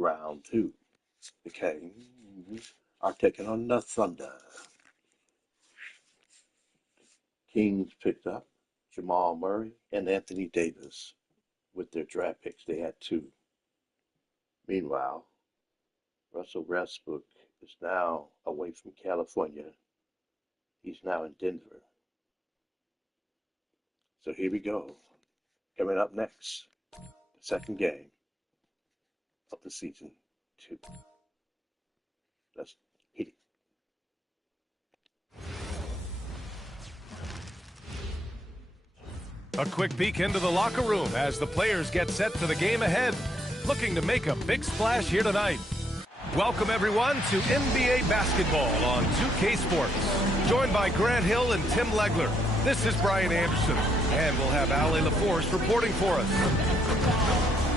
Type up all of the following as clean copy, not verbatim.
Round 2. The Kings are taking on the Thunder. Kings picked up Jamal Murray and Anthony Davis with their draft picks. They had 2. Meanwhile, Russell Westbrook is now away from California. He's now in Denver. So here we go. Coming up next, the second game of the season 2. Let's hit it. A quick peek into the locker room as the players get set for the game ahead, looking to make a big splash here tonight. Welcome everyone to NBA basketball on 2K Sports. Joined by Grant Hill and Tim Legler, this is Brian Anderson, and we'll have Ali LaForce reporting for us.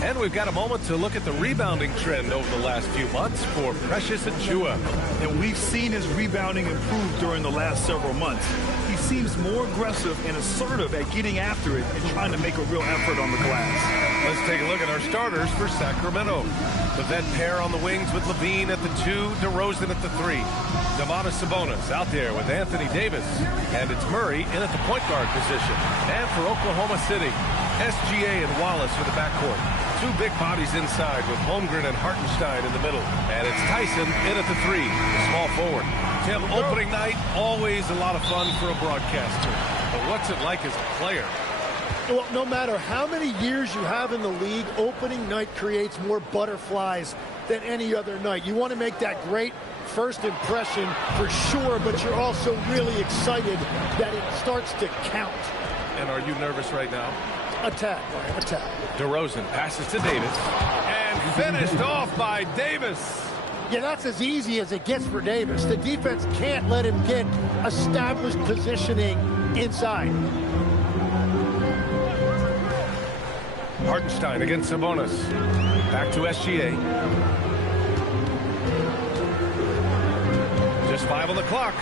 And we've got a moment to look at the rebounding trend over the last few months for Precious Achiuwa. And we've seen his rebounding improve during the last several months. He seems more aggressive and assertive at getting after it and trying to make a real effort on the glass. Let's take a look at our starters for Sacramento. The vet pair on the wings with Levine at the 2, DeRozan at the 3. Domantas Sabonis out there with Anthony Davis. And it's Murray in at the point guard position. And for Oklahoma City, SGA and Wallace for the backcourt. 2 big bodies inside with Holmgren and Hartenstein in the middle. And it's Tyson in at the 3, the small forward. Tim, opening night, always a lot of fun for a broadcaster. But what's it like as a player? Well, no matter how many years you have in the league, opening night creates more butterflies than any other night. You want to make that great first impression for sure, but you're also really excited that it starts to count. And are you nervous right now? Attack, Brian, attack. DeRozan passes to Davis. And finished off by Davis. Yeah, that's as easy as it gets for Davis. The defense can't let him get established positioning inside. Hartenstein against Sabonis. Back to SGA. Just 5 on the clock.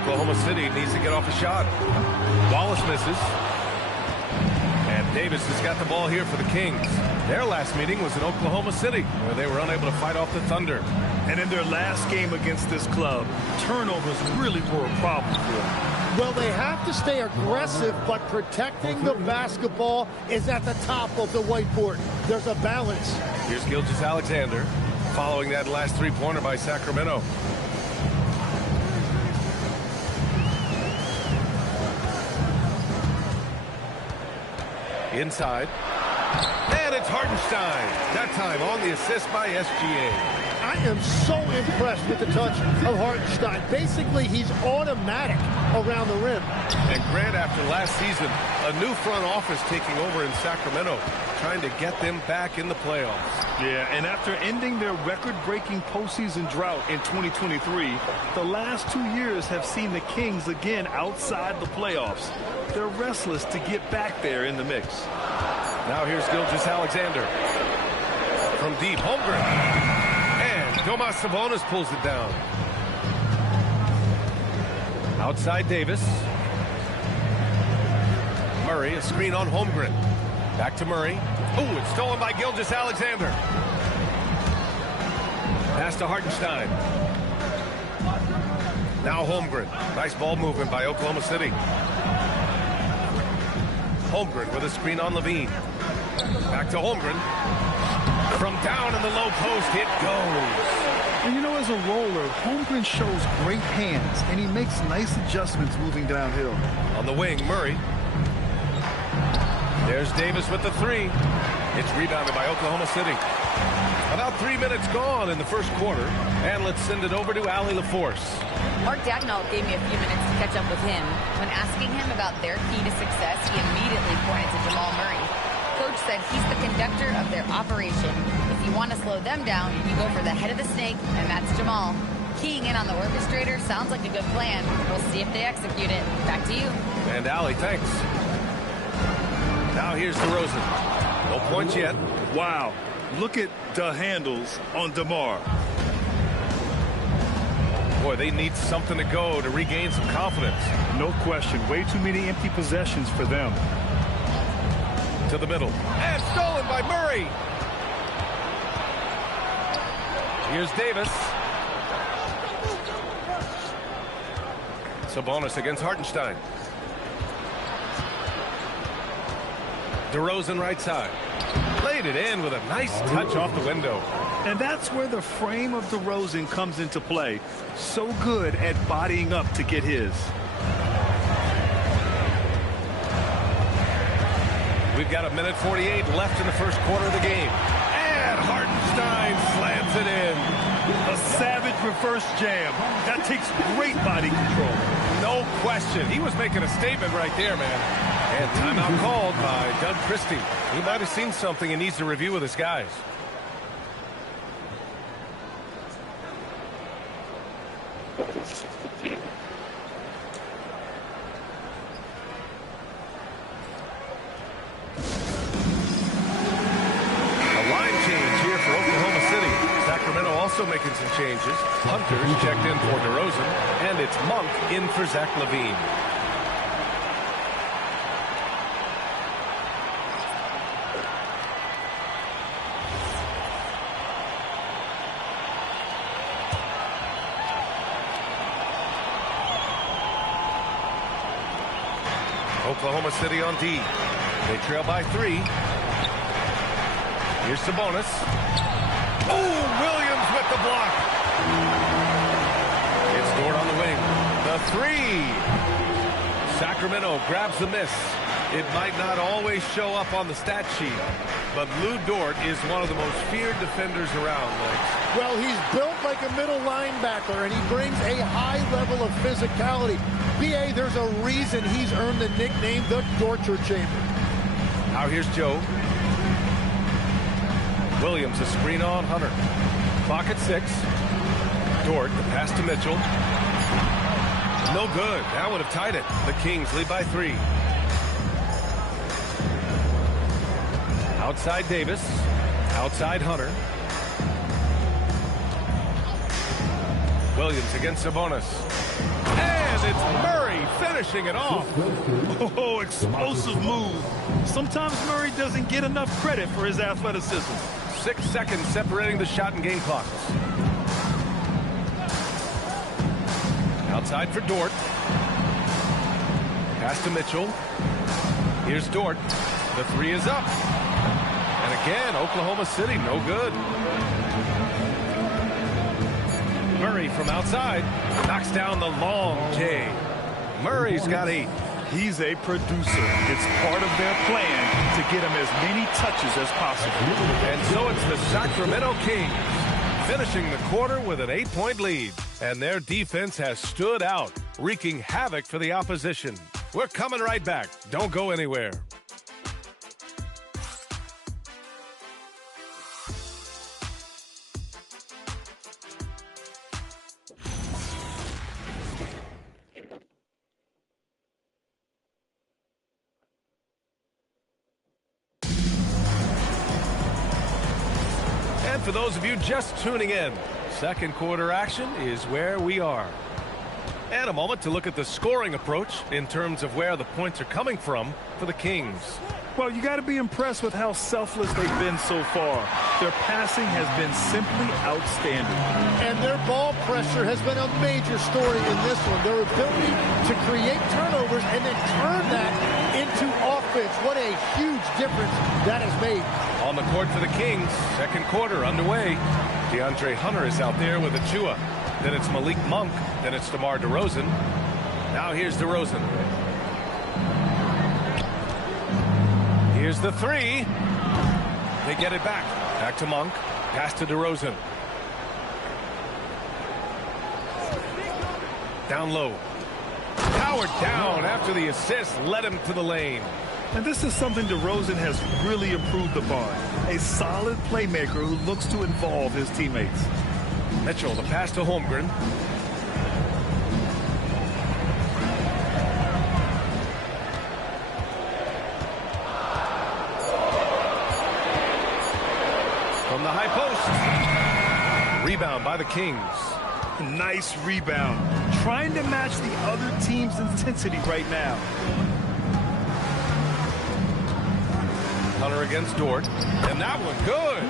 Oklahoma City needs to get off a shot. Wallace misses. And Davis has got the ball here for the Kings. Their last meeting was in Oklahoma City, where they were unable to fight off the Thunder. And in their last game against this club, turnovers really were a problem for them. Well, they have to stay aggressive, but protecting the basketball is at the top of the whiteboard. There's a balance. Here's Gilgeous-Alexander, following that last three-pointer by Sacramento. Inside. And it's Hartenstein. That time on the assist by SGA. I am so impressed with the touch of Hartenstein. Basically, he's automatic around the rim. And Grant, after last season, a new front office taking over in Sacramento, trying to get them back in the playoffs. Yeah, and after ending their record-breaking postseason drought in 2023, the last 2 years have seen the Kings again outside the playoffs. They're restless to get back there in the mix. Now here's Gilgeous-Alexander. From deep, Holmgren. Domas Sabonis pulls it down. Outside Davis. Murray, a screen on Holmgren. Back to Murray. Ooh, it's stolen by Gilgeous-Alexander. Pass to Hartenstein. Now Holmgren. Nice ball movement by Oklahoma City. Holmgren with a screen on Levine. Back to Holmgren. From down in the low post, it goes. And you know, as a roller, Holmgren shows great hands, and he makes nice adjustments moving downhill. On the wing, Murray. There's Davis with the 3. It's rebounded by Oklahoma City. About 3 minutes gone in the first quarter, and let's send it over to Ali LaForce. Mark Dagnall gave me a few minutes to catch up with him. When asking him about their key to success, he immediately pointed to Jamal Murray. Coach said he's the conductor of their operation. If you want to slow them down, you go for the head of the snake, and that's Jamal. Keying in on the orchestrator sounds like a good plan. We'll see if they execute it. Back to you. And Ali, thanks. Now here's DeRozan. No points yet. Wow. Look at the handles on DeMar. Boy, they need something to go to regain some confidence. No question. Way too many empty possessions for them. To the middle. And stolen by Murray. Here's Davis. Sabonis against Hartenstein. DeRozan right side. Played it in with a nice touch off the window. And that's where the frame of DeRozan comes into play. So good at bodying up to get his. We've got 1:48 left in the first quarter of the game. And Hartenstein slams it in. A savage reverse jam. That takes great body control. No question. He was making a statement right there, man. And timeout called by Doug Christie. He might have seen something and needs to review with his guys. Also making some changes. Hunter's checked in for DeRozan, and it's Monk in for Zach LaVine. Oklahoma City on D. They trail by 3. Here's Sabonis. Oh, Williams with the block. It's Dort on the wing. The 3. Sacramento grabs the miss. It might not always show up on the stat sheet, but Lou Dort is one of the most feared defenders around, Lex. Well, he's built like a middle linebacker, and he brings a high level of physicality. B.A., there's a reason he's earned the nickname the Torture Chamber. Now here's Joe. Williams, a screen on Hunter. Clock at 6. Dort, the pass to Mitchell. No good. That would have tied it. The Kings lead by 3. Outside Davis. Outside Hunter. Williams against Sabonis. And it's Murray finishing it off. Oh, explosive move. Sometimes Murray doesn't get enough credit for his athleticism. 6 seconds separating the shot and game clocks. Outside for Dort. Pass to Mitchell. Here's Dort. The 3 is up. And again, Oklahoma City, no good. Murray from outside. Knocks down the long J. Murray's got 8. He's a producer. It's part of their plan to get him as many touches as possible. And so it's the Sacramento Kings finishing the quarter with an 8-point lead. And their defense has stood out, wreaking havoc for the opposition. We're coming right back. Don't go anywhere. For those of you just tuning in, second quarter action is where we are. And a moment to look at the scoring approach in terms of where the points are coming from for the Kings. Well, you got to be impressed with how selfless they've been so far. Their passing has been simply outstanding. And their ball pressure has been a major story in this one. Their ability to create turnovers and then turn that into offense. What a huge difference that has made. On the court for the Kings, second quarter underway. DeAndre Hunter is out there with Achua. Then it's Malik Monk. Then it's DeMar DeRozan. Now here's DeRozan. Here's the 3. They get it back. Back to Monk. Pass to DeRozan. Down low. Powered down after the assist led him to the lane. And this is something DeRozan has really improved upon. A solid playmaker who looks to involve his teammates. Mitchell, the pass to Holmgren. From the high post. Rebound by the Kings. Nice rebound. Trying to match the other team's intensity right now. Hunter against Dort. And that one good.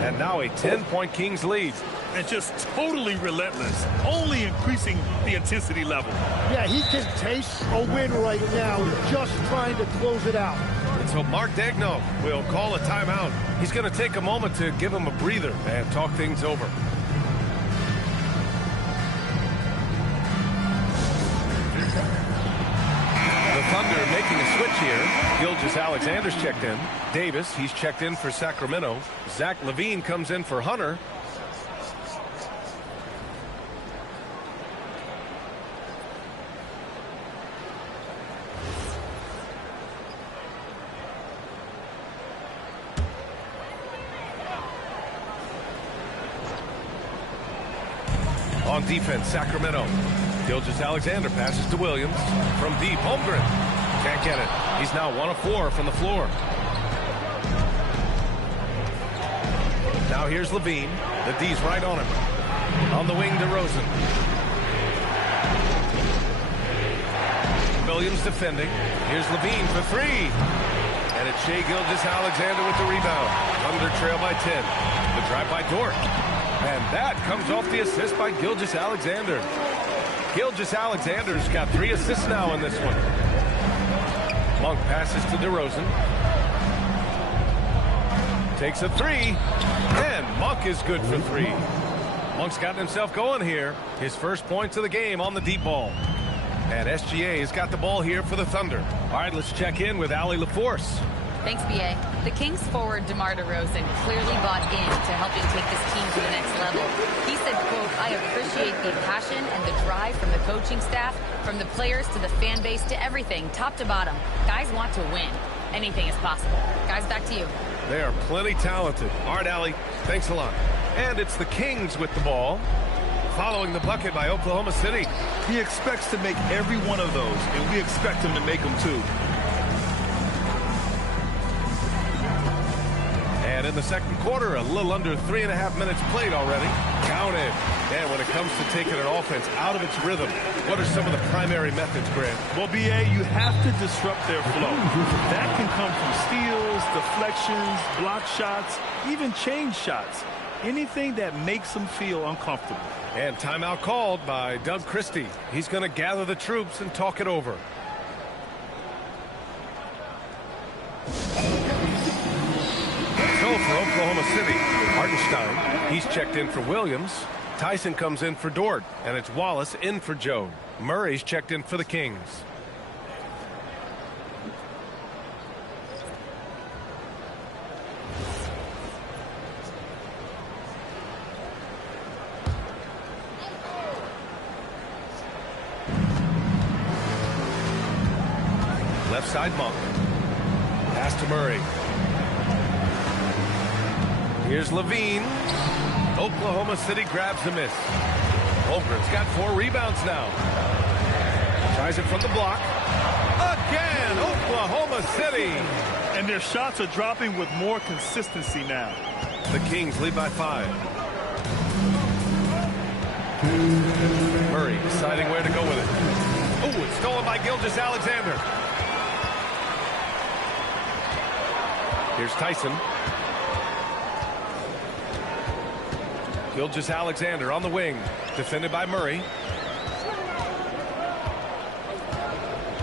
And now a 10-point Kings lead. And just totally relentless, only increasing the intensity level. Yeah, he can taste a win right now, just trying to close it out. And so Mark Daigneault will call a timeout. He's going to take a moment to give him a breather and talk things over. The Thunder making a switch here. Gilgeous-Alexander's checked in. Davis, he's checked in for Sacramento. Zach LaVine comes in for Hunter. On defense, Sacramento. Gilgeous-Alexander passes to Williams. From deep, Holmgren. Can't get it. He's now 1 of 4 from the floor. Now here's LaVine. The D's right on him. On the wing, DeRozan. Williams defending. Here's LaVine for 3. And it's Shai Gilgeous-Alexander with the rebound. Thunder trail by 10. The drive by Dort. And that comes off the assist by Gilgeous-Alexander. Gilgeous-Alexander's got 3 assists now in this one. Monk passes to DeRozan. Takes a 3. And Monk is good for 3. Monk's gotten himself going here. His first points of the game on the deep ball. And SGA has got the ball here for the Thunder. All right, let's check in with Allie LaForce. Thanks, B.A. The Kings forward DeMar DeRozan clearly bought into helping take this team to the next level. He said, quote, "I appreciate the passion and the drive from the coaching staff, from the players to the fan base to everything, top to bottom. Guys want to win. Anything is possible." Guys, back to you. They are plenty talented. All right, Allie, thanks a lot. And it's the Kings with the ball, following the bucket by Oklahoma City. He expects to make every one of those, and we expect him to make them too. And in the second quarter, a little under 3.5 minutes played already. Counted. And when it comes to taking an offense out of its rhythm, what are some of the primary methods, Grant? Well, B.A., you have to disrupt their flow. That can come from steals, deflections, block shots, even change shots. Anything that makes them feel uncomfortable. And timeout called by Doug Christie. He's going to gather the troops and talk it over. So for Oklahoma City, Hartenstein, he's checked in for Williams. Tyson comes in for Dort, and it's Wallace in for Joe. Murray's checked in for the Kings. Left side, Monk. Pass to Murray. Here's LaVine. Oklahoma City grabs the miss. Holmgren's got 4 rebounds now. Tries it from the block. Again, Oklahoma City. And their shots are dropping with more consistency now. The Kings lead by 5. Murray deciding where to go with it. Oh, it's stolen by Gilgeous-Alexander. Here's Tyson. Gilgeous-Alexander on the wing. Defended by Murray.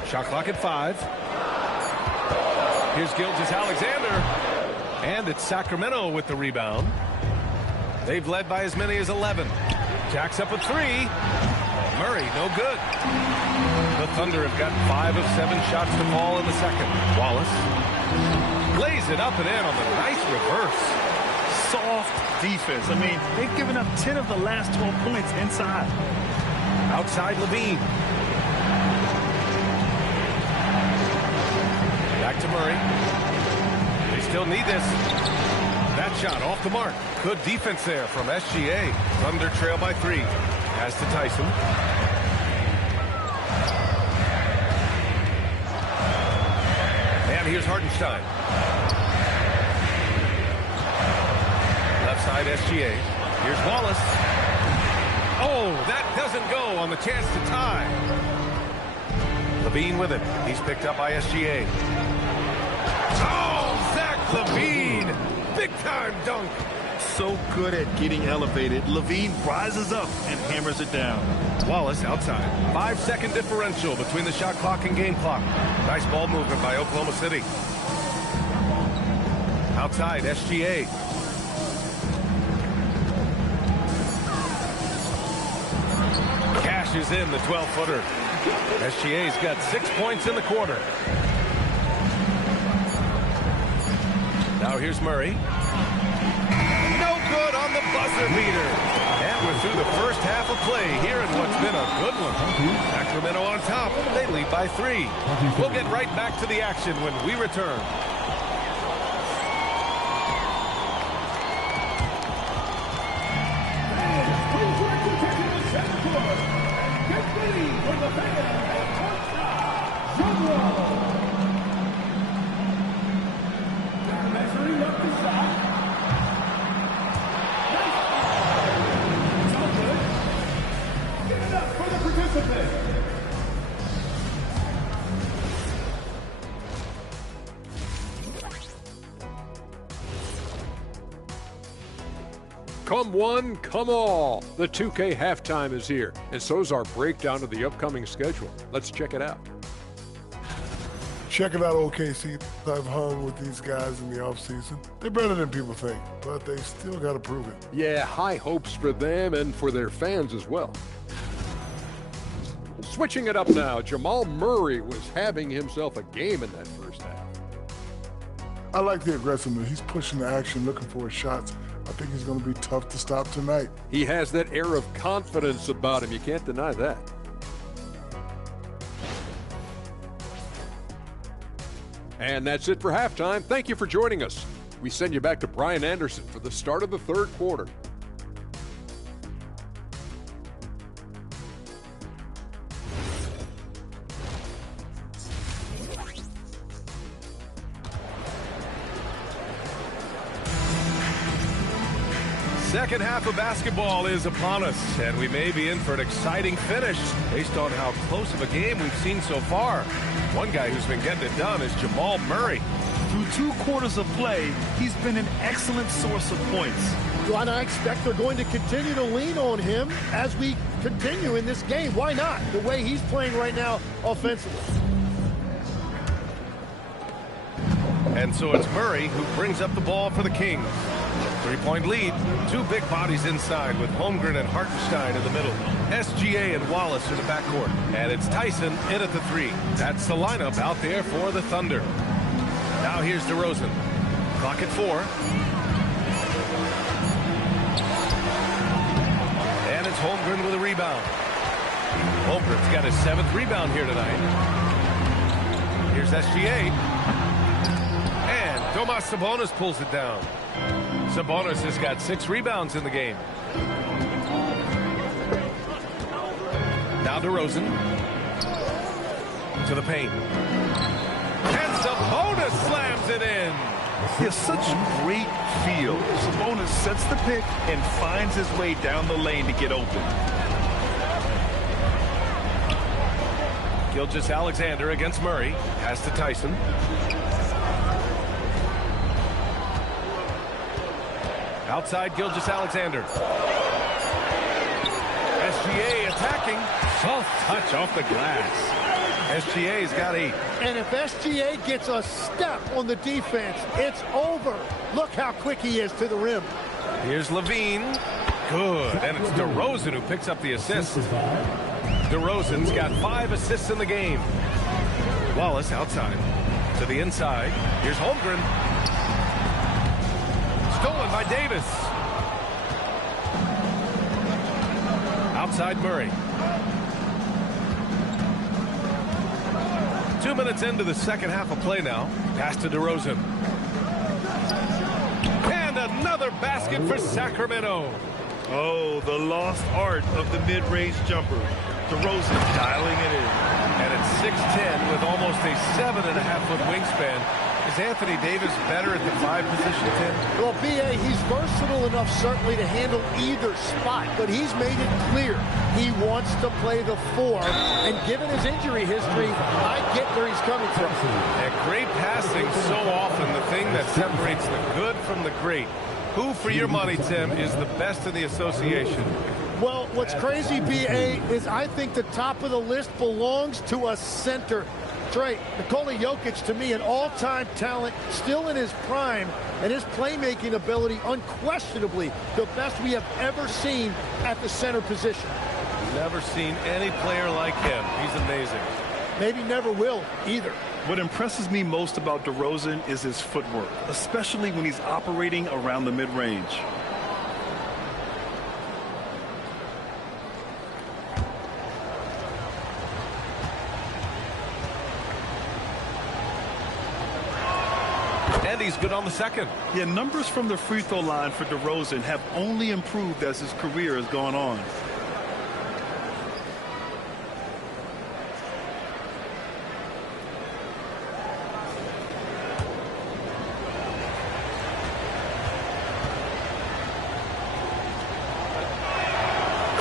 Shot clock at 5. Here's Gilgeous-Alexander. And it's Sacramento with the rebound. They've led by as many as 11. Jacks up a 3. Murray, no good. The Thunder have gotten 5 of 7 shots to fall in the second. Wallace lays it up and in on the nice reverse. Soft defense. I mean, they've given up 10 of the last 12 points inside. Outside LaVine. Back to Murray. They still need this. That shot off the mark. Good defense there from SGA. Thunder trail by 3. Pass to Tyson. And here's Hartenstein. Left side SGA. Here's Wallace. Oh, that doesn't go on the chance to tie. LaVine with it. He's picked up by SGA. Oh, Zach LaVine. Big time dunk. so good at getting elevated. LaVine rises up and hammers it down. Wallace outside. 5-second differential between the shot clock and game clock. Nice ball movement by Oklahoma City. Outside, SGA. Cashes in the 12-footer. SGA's got 6 points in the quarter. Now here's Murray. No good on the buzzer beater. And we're through the first half of play here in what's been a good one. Sacramento on top. They lead by 3. We'll get right back to the action when we return. Come one, come all. The 2K halftime is here, and so's our breakdown of the upcoming schedule. Let's check it out. Check it out, OKC. I've hung with these guys in the offseason. They're better than people think, but they still got to prove it. Yeah, high hopes for them and for their fans as well. Switching it up now, Jamal Murray was having himself a game in that first half. I like the aggressiveness. He's pushing the action, looking for his shots. I think he's going to be tough to stop tonight. He has that air of confidence about him. You can't deny that. And that's it for halftime. Thank you for joining us. We send you back to Brian Anderson for the start of the third quarter. Second half of basketball is upon us, and we may be in for an exciting finish based on how close of a game we've seen so far. One guy who's been getting it done is Jamal Murray. Through 2 quarters of play, he's been an excellent source of points. Well, and I expect they're going to continue to lean on him as we continue in this game. Why not? The way he's playing right now offensively. And so it's Murray who brings up the ball for the Kings. 3-point lead. 2 big bodies inside with Holmgren and Hartenstein in the middle. SGA and Wallace in the backcourt. And it's Tyson in at the 3. That's the lineup out there for the Thunder. Now here's DeRozan. Clock at 4. And it's Holmgren with a rebound. Holmgren's got his 7th rebound here tonight. Here's SGA. And Domas Sabonis pulls it down. Sabonis has got 6 rebounds in the game. Now DeRozan to the paint. And Sabonis slams it in. He has such great feel. Sabonis sets the pick and finds his way down the lane to get open. Gilgeous-Alexander against Murray. Pass to Tyson. Outside Gilgeous-Alexander. SGA attacking. Soft touch off the glass. SGA's got 8. And if SGA gets a step on the defense, it's over. Look how quick he is to the rim. Here's LaVine. Good. And it's DeRozan who picks up the assist. DeRozan's got 5 assists in the game. Wallace outside. To the inside. Here's Holmgren. Stolen by Davis. Outside Murray. 2 minutes into the second half of play now. Pass to DeRozan. And another basket for Sacramento. Oh, the lost art of the mid-range jumper. DeRozan dialing it in. And at 6'10" with almost a 7.5-foot wingspan. Is Anthony Davis better at the 5 position, Tim? Well, B.A., he's versatile enough certainly to handle either spot, but he's made it clear he wants to play the 4. And given his injury history, I get where he's coming from. And great passing so often, the thing that separates the good from the great. Who, for your money, Tim, is the best in the association? Well, what's crazy, B.A., is I think the top of the list belongs to a center. Trey, Nikola Jokic, to me, an all-time talent, still in his prime, and his playmaking ability, unquestionably, the best we have ever seen at the center position. Never seen any player like him. He's amazing. Maybe never will, either. What impresses me most about DeRozan is his footwork, especially when he's operating around the mid-range. And he's good on the second. Yeah, numbers from the free throw line for DeRozan have only improved as his career has gone on.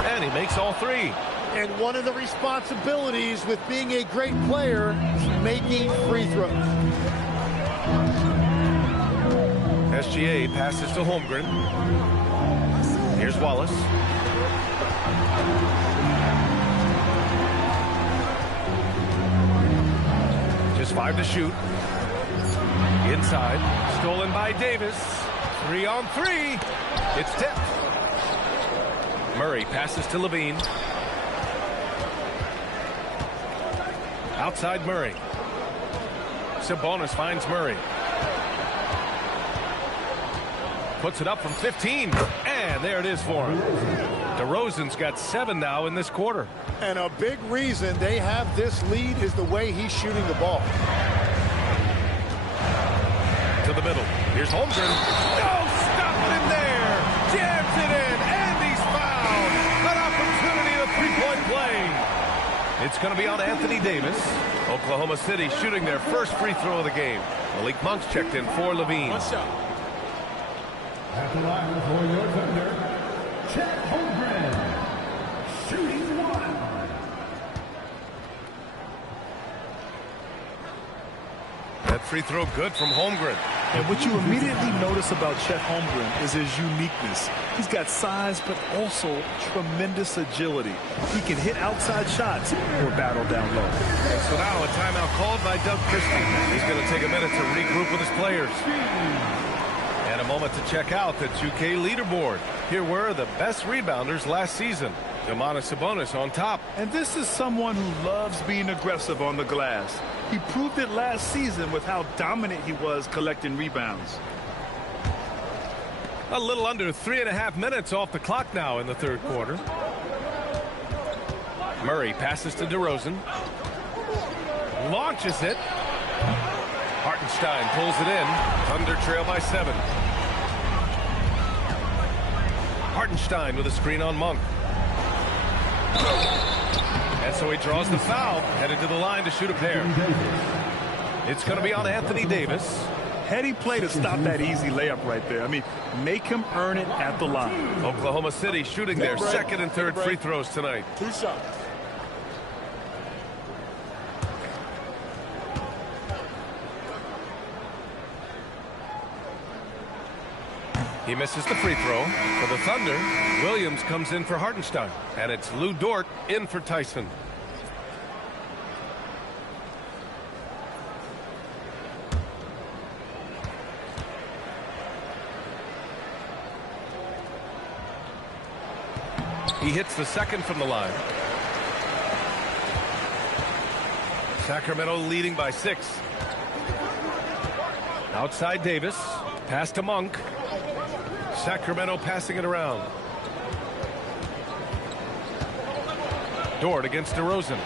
And he makes all three. And one of the responsibilities with being a great player is making free throws. SGA passes to Holmgren. Here's Wallace. Just 5 to shoot. Inside. Stolen by Davis. 3 on 3. It's tipped. Murray passes to Levine. Outside Murray. Sabonis finds Murray. Puts it up from 15. And there it is for him. DeRozan's got 7 now in this quarter. And a big reason they have this lead is the way he's shooting the ball. To the middle. Here's Holmgren. No, stop it in there. Jams it in. And he's fouled. An opportunity to three-point play. It's going to be on Anthony Davis. Oklahoma City shooting their first free throw of the game. Malik Monk's checked in for Levine. One shot. At the line for your Thunder, Chet Holmgren, shooting 1. That free throw good from Holmgren. And what you immediately notice about Chet Holmgren is his uniqueness. He's got size, but also tremendous agility. He can hit outside shots or battle down low. So now a timeout called by Doug Christie. He's going to take a minute to regroup with his players. And a moment to check out the 2K leaderboard. Here were the best rebounders last season. Domantas Sabonis on top. And this is someone who loves being aggressive on the glass. He proved it last season with how dominant he was collecting rebounds. A little under 3.5 minutes off the clock now in the third quarter. Murray passes to DeRozan. Launches it. Hartenstein pulls it in. Thunder trail by 7. Hartenstein with a screen on Monk. And so he draws the foul, headed to the line to shoot a pair. It's going to be on Anthony Davis. Heady play to stop that easy layup right there. I mean, make him earn it at the line. Oklahoma City shooting their second and third free throws tonight. 2 shots. He misses the free throw. For the Thunder, Williams comes in for Hartenstein. And it's Lou Dort in for Tyson. He hits the second from the line. Sacramento leading by 6. Outside Davis. Pass to Monk. Sacramento passing it around. Dort against DeRozan.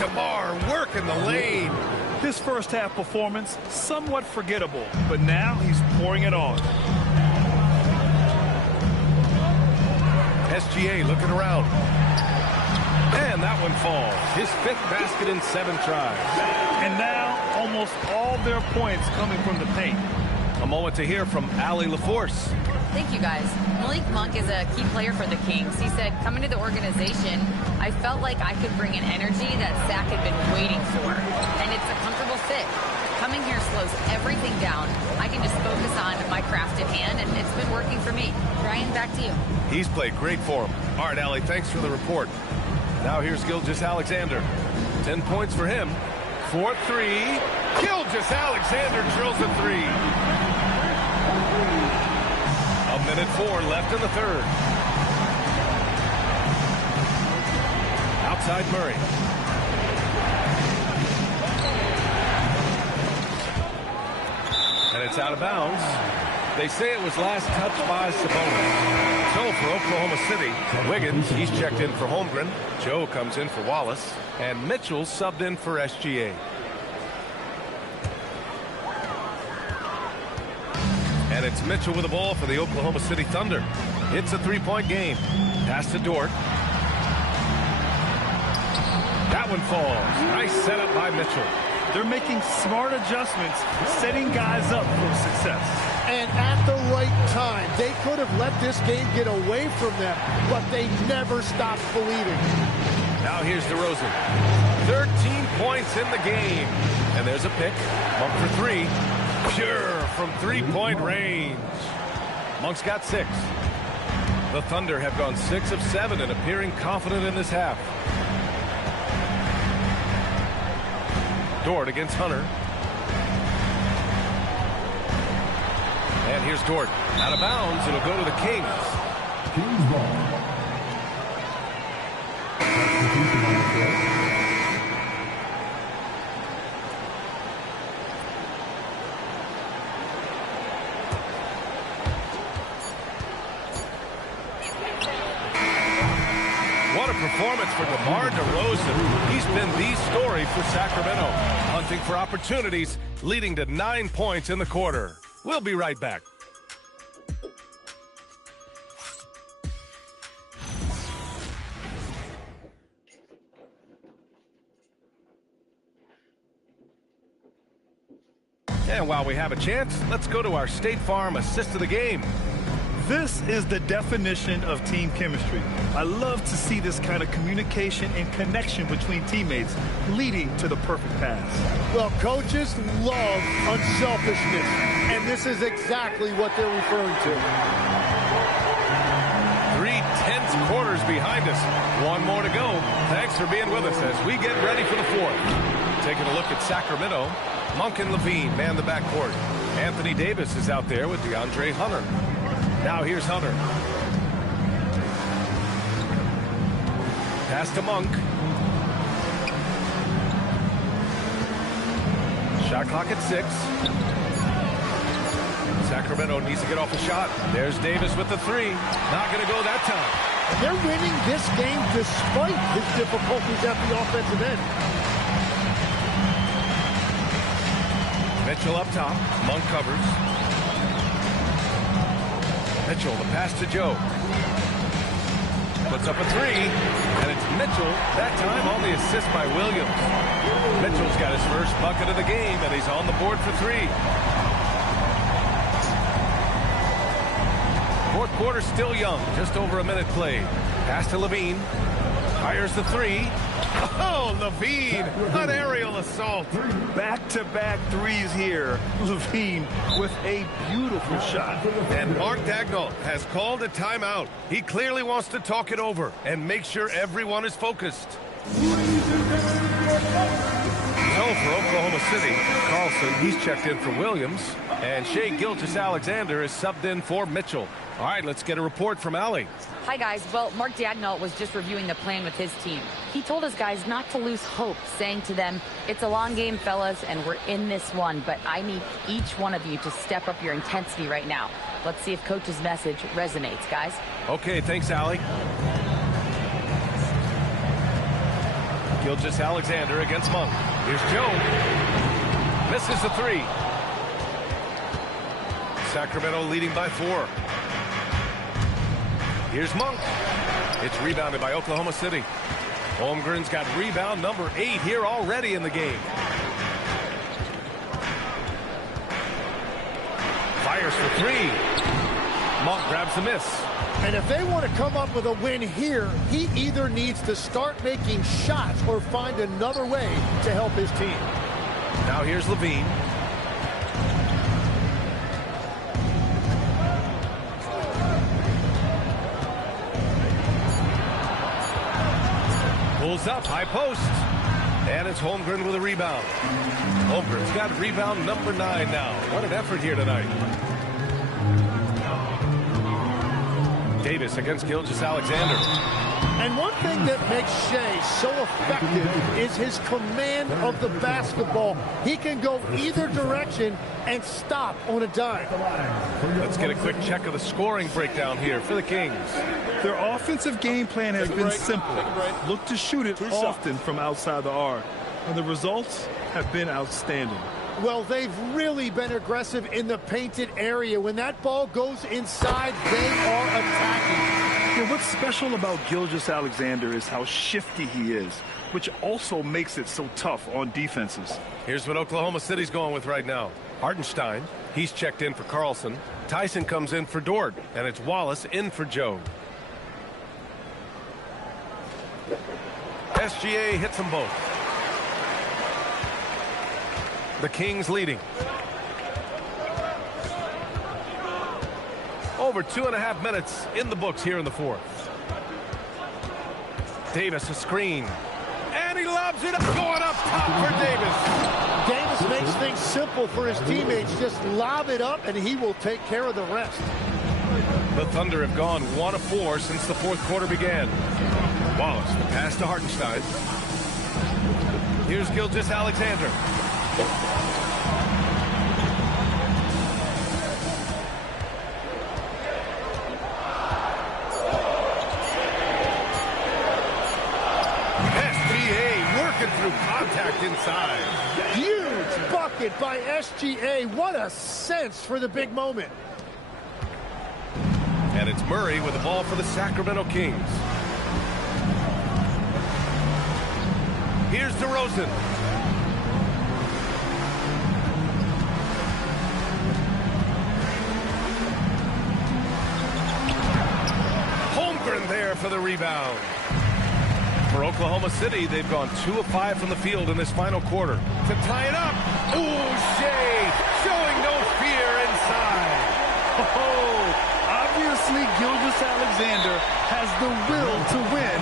DeMar working the lane. His first half performance, somewhat forgettable, but now he's pouring it on. SGA looking around. And that one falls. His 5th basket in 7 tries. And now almost all their points coming from the paint. A moment to hear from Allie LaForce. Thank you, guys. Malik Monk is a key player for the Kings. He said, coming to the organization, I felt like I could bring an energy that Zach had been waiting for. And it's a comfortable fit. Coming here slows everything down. I can just focus on my craft at hand, and it's been working for me. Ryan, back to you. He's played great for him. All right, Allie, thanks for the report. Now here's Gilgeous-Alexander. 10 points for him. 4-3. Gilgeous-Alexander drills a three. 1:04 left in the third. Outside Murray. And it's out of bounds. They say it was last touched by Sabonis. So for Oklahoma City, Wiggins, he's checked in for Holmgren. Joe comes in for Wallace. And Mitchell subbed in for SGA. And it's Mitchell with the ball for the Oklahoma City Thunder. It's a three-point game. Pass to Dort. That one falls. Nice setup by Mitchell. They're making smart adjustments, setting guys up for success. And at the right time, they could have let this game get away from them, but they never stopped believing. Now here's DeRozan. 13 points in the game. And there's a pick. Monk for three. Pure from three-point range. Monk's got 6. The Thunder have gone 6 of 7 and appearing confident in this half. Dort against Hunter. And here's Dort. Out of bounds. It'll go to the Kings. Kings ball. What a performance for DeMar DeRozan. He's been the story for Sacramento. Hunting for opportunities, leading to 9 points in the quarter. We'll be right back. And while we have a chance, let's go to our State Farm assist of the game. This is the definition of team chemistry. I love to see this kind of communication and connection between teammates leading to the perfect pass. Well, coaches love unselfishness, and this is exactly what they're referring to. 3 tense quarters behind us. One more to go. Thanks for being with us as we get ready for the fourth. Taking a look at Sacramento. Monk and Levine man the backcourt. Anthony Davis is out there with DeAndre Hunter. Now here's Hunter. Pass to Monk. Shot clock at 6. Sacramento needs to get off a shot. There's Davis with the 3. Not going to go that time. And they're winning this game despite his difficulties at the offensive end. Mitchell up top. Monk covers. Mitchell, the pass to Joe. Puts up a 3. And it's Mitchell, that time on the assist by Williams. Mitchell's got his first bucket of the game, and he's on the board for 3. Fourth quarter still young. Just over a minute played. Pass to Levine. Fires the 3. Oh, Levine, an aerial assault. Back-to-back threes here. Levine with a beautiful shot. And Mark Daigneault has called a timeout. He clearly wants to talk it over and make sure everyone is focused. So for Oklahoma City, Carlson, he's checked in for Williams. And Shai Gilgeous-Alexander is subbed in for Mitchell. All right, let's get a report from Allie. Hi, guys. Well, Mark Daigneault was just reviewing the plan with his team. He told his guys not to lose hope, saying to them, it's a long game, fellas, and we're in this one, but I need each one of you to step up your intensity right now. Let's see if Coach's message resonates, guys. Okay, thanks, Allie. Gilgeous-Alexander against Monk. Here's Joe. Misses the 3. Sacramento leading by 4. Here's Monk. It's rebounded by Oklahoma City. Holmgren's got rebound number 8 here already in the game. Fires for 3. Monk grabs the miss. And if they want to come up with a win here, he either needs to start making shots or find another way to help his team. Now here's Levine. Pulls up, high post. And it's Holmgren with a rebound. Holmgren's got rebound number 9 now. What an effort here tonight. Davis against Gilgeous-Alexander. And one thing that makes Shea so effective is his command of the basketball. He can go either direction and stop on a dime. Let's get a quick check of the scoring breakdown here for the Kings. Their offensive game plan has been simple. Look to shoot it often from outside the arc. And the results have been outstanding. Well, they've really been aggressive in the painted area. When that ball goes inside, they are attacking. Yeah, what's special about Gilgeous-Alexander is how shifty he is, which also makes it so tough on defenses. Here's what Oklahoma City's going with right now. Hartenstein, he's checked in for Carlson. Tyson comes in for Dort, and it's Wallace in for Joe. SGA hits them both. The Kings leading. Over 2.5 minutes in the books here in the fourth. Davis a screen. And he lobs it up, going up top for Davis. Davis makes things simple for his teammates. Just lob it up and he will take care of the rest. The Thunder have gone 1 of 4 since the fourth quarter began. Wallace, the pass to Hartenstein. Here's Gilgeous-Alexander. SGA working through contact inside. Huge bucket by SGA. What a sense for the big moment. And it's Murray with the ball for the Sacramento Kings. Here's DeRozan. Holmgren there for the rebound. For Oklahoma City, they've gone 2 of 5 from the field in this final quarter. To tie it up. Ooh, Shea showing no fear inside. Obviously, Gilgeous-Alexander has the will to win.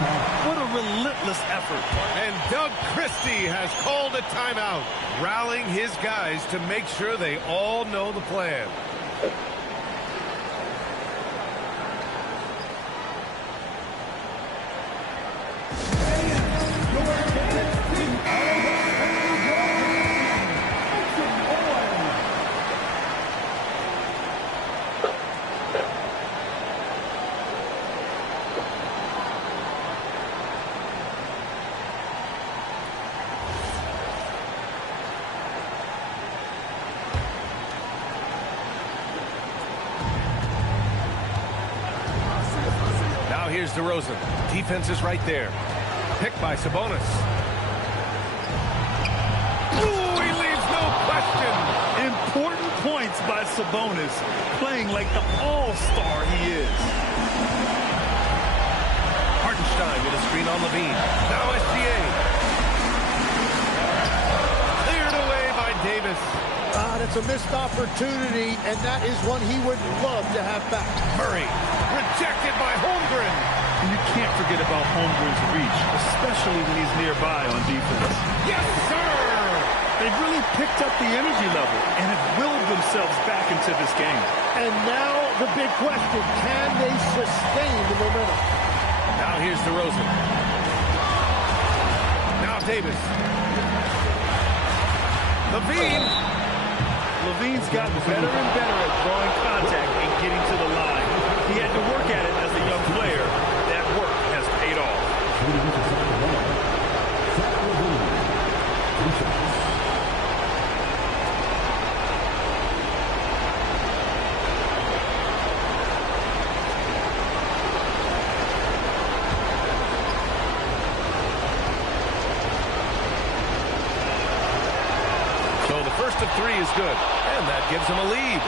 What a relentless effort. And Doug Christie has called a timeout, rallying his guys to make sure they all know the plan. Here's DeRozan. Defense is right there. Picked by Sabonis. Ooh, he leaves no question. Important points by Sabonis, playing like the all-star he is. Hartenstein with a screen on Levine. Now SGA. Cleared away by Davis. It's a missed opportunity, and that is one he would love to have back. Murray, rejected by Holmgren. And you can't forget about Holmgren's reach, especially when he's nearby on defense. Yes, sir! They've really picked up the energy level and have willed themselves back into this game. And now the big question, can they sustain the momentum? Now here's DeRozan. Now Davis. Levine's gotten better and better at drawing contact and getting to the line. He had to work at it as a young player. That work has paid off. So the first of 3 is good, and that gives him a lead.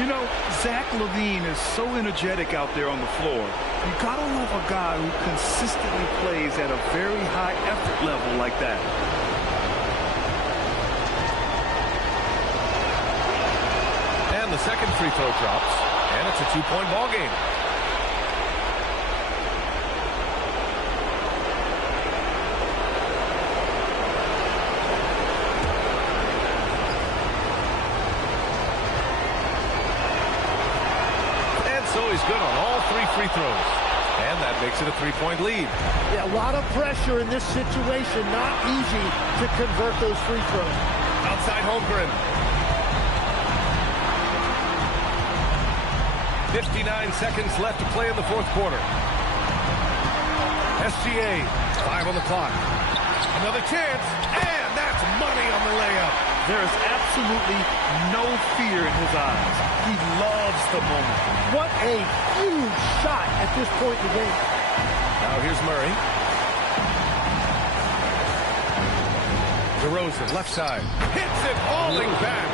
You know, Zach LaVine is so energetic out there on the floor. You gotta love a guy who consistently plays at a very high effort level like that. And the second free throw drops, and it's a 2-point ball game. So he's good on all 3 free throws. And that makes it a 3-point lead. Yeah, a lot of pressure in this situation. Not easy to convert those free throws. Outside Holmgren. 59 seconds left to play in the fourth quarter. SGA, 5 on the clock. Another chance, and that's money on the layup. There is absolutely no fear in his eyes. He loves the moment. What a huge shot at this point in the game. Now here's Murray. DeRozan, left side. Hits it, falling back.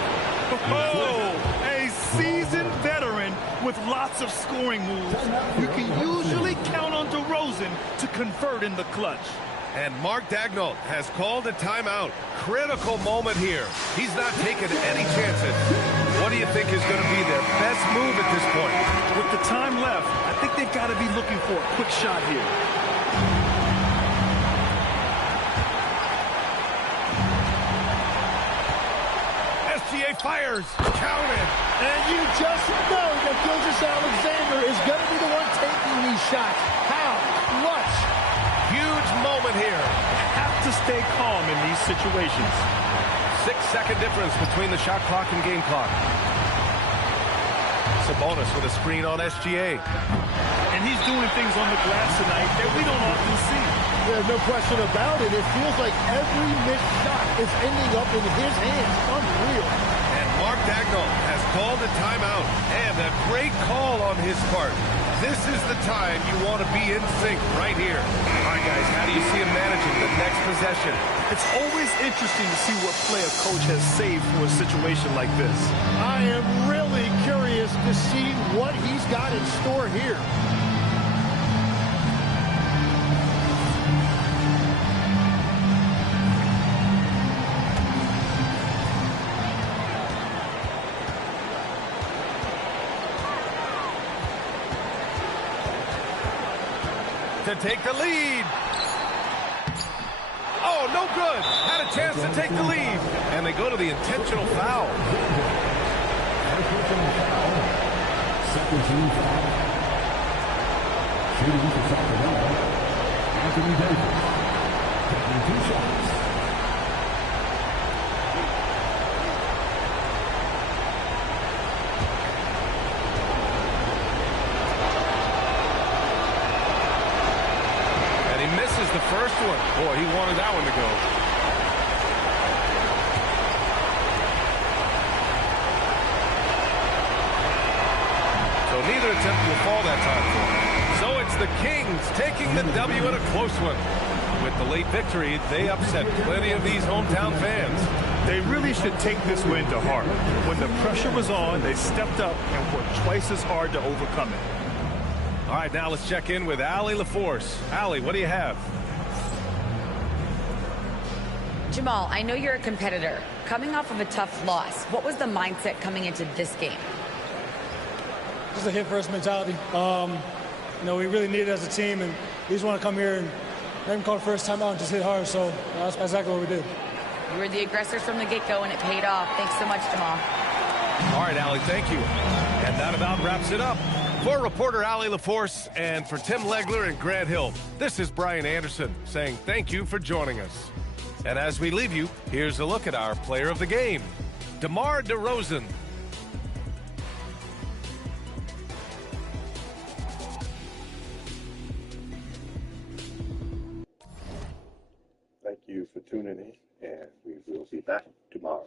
Oh, a seasoned veteran with lots of scoring moves. You can usually count on DeRozan to convert in the clutch. And Mark Daigneault has called a timeout. Critical moment here. He's not taking any chances. What do you think is going to be their best move at this point? With the time left, I think they've got to be looking for a quick shot here. SGA fires. Count it. And you just know that Gilgeous-Alexander is going to be the one taking these shots. How much? Huge moment here. Have to stay calm in these situations. 6-second difference between the shot clock and game clock. Sabonis with a screen on SGA. And he's doing things on the glass tonight that we don't often see. There's no question about it. It feels like every missed shot is ending up in his hands. Unreal. And Mark Daigneault has called a timeout. And a great call on his part. This is the time you want to be in sync right here. All right, guys, how do you see him managing the next possession? It's always interesting to see what play a coach has saved for a situation like this. I am really curious to see what he's got in store here. To take the lead. Oh, no good. Had a chance to take the lead. And they go to the intentional foul. Second team foul. Shooting for Sacramento, Anthony Davis. Taking 2 shots. Misses the first one. Boy, he wanted that one to go. So neither attempt will fall that time for him. So it's the Kings taking the W in a close one. With the late victory, they upset plenty of these hometown fans. They really should take this win to heart. When the pressure was on, they stepped up and worked twice as hard to overcome it. All right, now let's check in with Allie LaForce. Allie, what do you have? Jamal, I know you're a competitor. Coming off of a tough loss, what was the mindset coming into this game? Just a hit-first mentality. We really need it as a team, and we just want to come here and not even call the first time out and just hit hard. So that's exactly what we did. You were the aggressors from the get-go, and it paid off. Thanks so much, Jamal. All right, Allie, thank you. And that about wraps it up. For reporter Allie LaForce and for Tim Legler and Grant Hill, this is Brian Anderson saying thank you for joining us. And as we leave you, here's a look at our player of the game, DeMar DeRozan. Thank you for tuning in, and we will be back tomorrow.